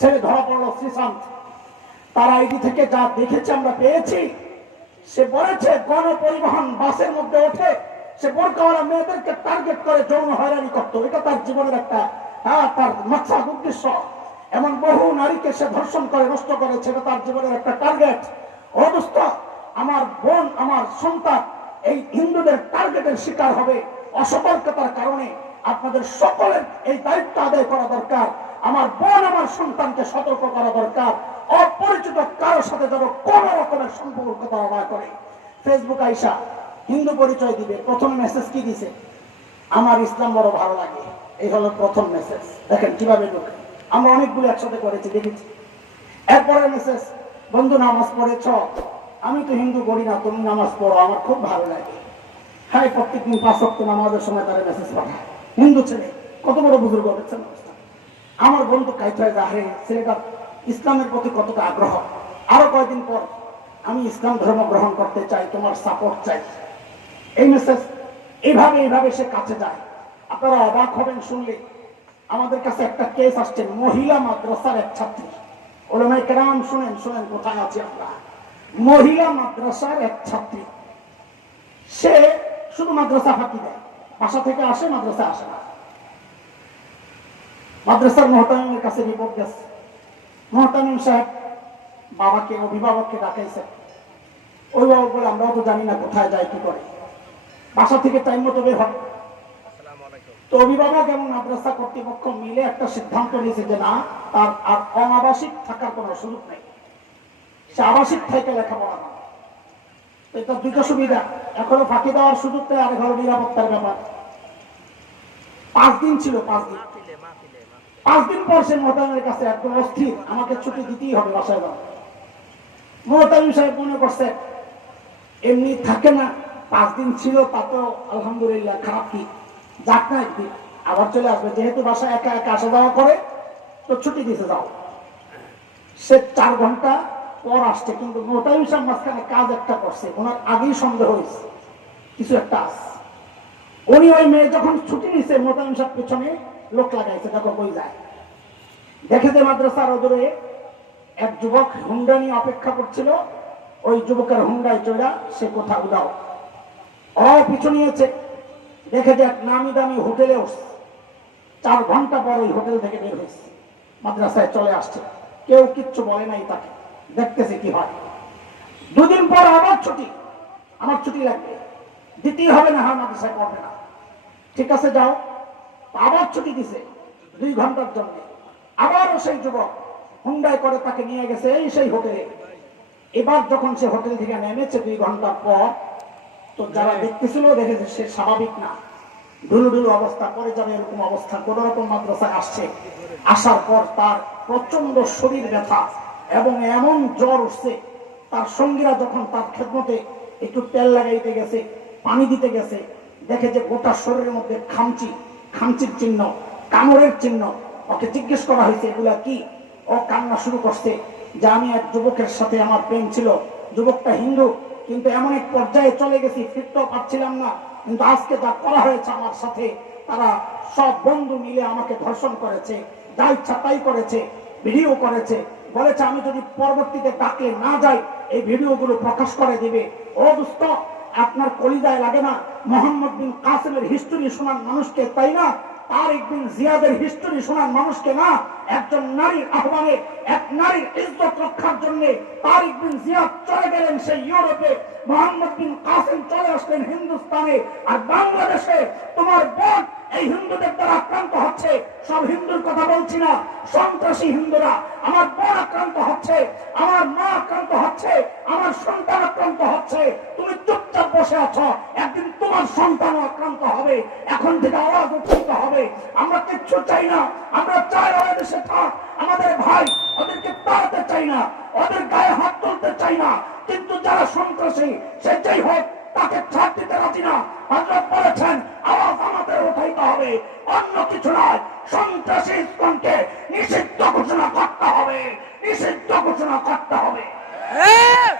ছেলে ধরা পড়ল শ্রীশান্ত তার আইডি থেকে যা দেখেছে আমরা পেয়েছি, সে বলেছে, গণপরিবহন বাসের মধ্যে ওঠে সে বোরকাওয়ালা মেয়েদেরকে টার্গেট করে যৌন হয়রানি করতো। এটা তার জীবনের একটা হ্যাঁ তার মাকসাদ উদ্দেশ্য। এমন বহু নারীকে সে ধর্ষণ করে, নষ্ট করেছে, এটা তার জীবনের একটা টার্গেট অবস্থ আমার বোন, আমার সন্তান, এই হিন্দুদের টার্গেটের শিকার হবে অসতর্কতার কারণে। আপনাদের সকলের এই দায়িত্ব আদায় করা দরকার। আমার বোন, আমার সন্তানকে সতর্ক করা দরকার। অপরিচিত কারোর সাথে যেন কোন রকমের সম্পর্ক তারা না করে। ফেসবুক আইসা হিন্দু পরিচয় দিবে। প্রথম মেসেজ কি দিছে? আমার ইসলাম বড় ভালো লাগে। এই হলো প্রথম মেসেজ দেখেন কীভাবে ঢুকে আমরা অনেকগুলো একসাথে করেছি, দেখেছি। এরপরের মেসেজ বন্ধু, নামাজ পড়েছ? আমি তো হিন্দু করি না, তুমি নামাজ পড়ো, আমার খুব ভালো লাগে। হ্যাঁ প্রত্যেকদিন পাঁচ নামাজের সময় তারা মেসেজ পাঠায়। হিন্দু ছেলে, কত বড় বুজুর্গ দেখছেন আমার বন্ধু কাইতে হয় ছেলেটা ইসলামের প্রতি কতটা আগ্রহ। আরও কয়েকদিন পর আমি ইসলাম ধর্ম গ্রহণ করতে চাই, তোমার সাপোর্ট চাই। এই মেসেজ এইভাবে এইভাবে সে কাছে যায়। আপনারা অবাক হবেন শুনলে। আমাদের কাছে একটা কেস আসছে, মহিলা মাদ্রাসার এক ছাত্রী। ওলমাই কেরাম, শুনেন শুনেন কোথায় আছি আমরা। মহিলা মাদ্রাসার এক ছাত্রী। সে শুধু মাদ্রাসা ফাঁকি দেয়। বাসা থেকে আসে মাদ্রাসা আসে না। মাদ্রাসার মহতামিমের কাছে রিপোর্ট গেছে। মহতামিম সাহেব বাবাকে অভিভাবককে ডাকাইছে। অভিভাবক বলে আমরাও তো জানি না কোথায় যায় কি করে। বাসা থেকে টাইম মতো বের হয়। তো অভিভাবক এবং মাদ্রাসা কর্তৃপক্ষ মিলে একটা সিদ্ধান্ত নিয়েছে যে না তার আর অনাবাসিক থাকার কোনো সুযোগ নেই। সে আবাসিক থেকে লেখাপড়া না এটা দুটো সুবিধা। এখনও ফাঁকি দেওয়ার সুযোগ নেই, আর হলো নিরাপত্তার ব্যাপার। পাঁচ দিন ছিল, পাঁচ দিন। পাঁচ দিন পর সে মোহতামিমের কাছে একদম অস্থির। আমাকে ছুটি দিতেই হবে বাসায় যাওয়া মোহতামিম সাহেব মনে করছে, এমনি থাকে না, পাঁচ দিন ছিল তো আলহামদুলিল্লাহ খারাপ কি? যাক না একদিন, আবার চলে আসবে। যেহেতু বাসায় একা একা আসা যাওয়া করে, তো ছুটি দিতে যাও। সে চার ঘণ্টা পর আসছে কিন্তু মোটাইম সাহেব মাঝখানে কাজ একটা করছে, ওনার আগেই সন্দেহ হয়েছে। কিছু একটা আছে। উনি ওই মেয়ে যখন ছুটি নিছে মোটাইম সাহেব পেছনে লোক লাগাইছে, দেখো কই যায়। দেখে যে মাদ্রাসার ওদরে এক যুবক হুন্ডা নিয়ে অপেক্ষা করছিল, ওই যুবকের হুন্ডায় চড়া সে কোথা উদাও অ পিছু নিয়েছে, দেখে যে এক নামি দামি হোটেলে উঠছে। চার ঘণ্টা পর ওই হোটেল থেকে বের হয়েছে। মাদ্রাসায় চলে আসছে। কেউ কিচ্ছু বলে নাই তাকে। দেখতেছে কি হয়। দুদিন পর আবার ছুটি। আমার ছুটি লাগবে। দিতেই হবে না হ্যাঁ মাদ্রাসায় পড়বে না। ঠিক আছে যাও। আবার ছুটি দিছে দুই ঘণ্টার জন্য। আবারও সেই যুবক হুন্ডায় করে তাকে নিয়ে গেছে এই সেই হোটেলে। এবার যখন সে হোটেল থেকে নেমেছে দুই ঘণ্টা পর তো যারা দেখতেছিল দেখেছে সে স্বাভাবিক না। ঢুলু ঢুলু অবস্থা পরে যাবে এরকম অবস্থা। কোন রকম মাদ্রাসায় আসছে। আসার পর তার প্রচণ্ড শরীর ব্যথা। এবং এমন জ্বর উঠছে, তার সঙ্গীরা যখন তার খেদমতে একটু তেল লাগাইতে গেছে, পানি দিতে গেছে, দেখে যে গোটা শরীরের মধ্যে খামচি, খামচির চিহ্ন, কামড়ের চিহ্ন, ওকে জিজ্ঞেস করা হয়েছে, এগুলা কি? ও কান্না শুরু করছে যে, আমি এক যুবকের সাথে আমার প্রেম ছিল, যুবকটা হিন্দু, কিন্তু এমন এক পর্যায়ে চলে গেছি, ফিরতেও পারছিলাম না, কিন্তু আজকে যা করা হয়েছে আমার সাথে, তারা সব বন্ধু মিলে আমাকে ধর্ষণ করেছে, যা ইচ্ছা তাই করেছে ভিডিও করেছে বলেছে, আমি যদি পরবর্তীতে ডাকলে না যাই, এই ভিডিওগুলো প্রকাশ করে দিবে। ও দুস্থ আপনার কলিজায় লাগে না? মোহাম্মদ বিন কাসেমের হিস্টোরি শোনার মানুষকে, তাই না? জিয়াদের মানুষকে না? একজন নারীর আহ্বানে, এক নারীর ইজ্জত রক্ষার জন্য জিয়াদ চলে গেলেন সেই ইউরোপে। মোহাম্মদ বিন কাসেম চলে আসলেন হিন্দুস্তানে। আর বাংলাদেশে তোমার বোন এই হিন্দুদের দ্বারা আক্রান্ত হচ্ছে, সব হিন্দুর কথা বলছি না, সন্ত্রাসী হিন্দুরা। আমার বোন আক্রান্ত হচ্ছে, আমার মা আক্রান্ত হচ্ছে, আমার সন্তান আক্রান্ত হচ্ছে। তুমি চুপচাপ বসে আছো, একদিন তোমার সন্তান আক্রান্ত হবে। এখন থেকে আওয়াজ উঠিত হবে। আমরা কিচ্ছু চাই না, আমরা চাই ওরা দেশে থাক। আমাদের ভাই ওদেরকে তাড়াতে চাই না, ওদের গায়ে হাত তুলতে চাই না। কিন্তু যারা সন্ত্রাসী, সে যাই হোক, তাকে ছাড় দিতে রাজি না। হজরত বলেছেন, আওয়াজ উঠাইতে হবে। অন্য কিছু নয় সন্ত্রাসী ইসলামকে নিষিদ্ধ ঘোষণা করতে হবে। নিষিদ্ধ ঘোষণা করতে হবে। হ্যাঁ।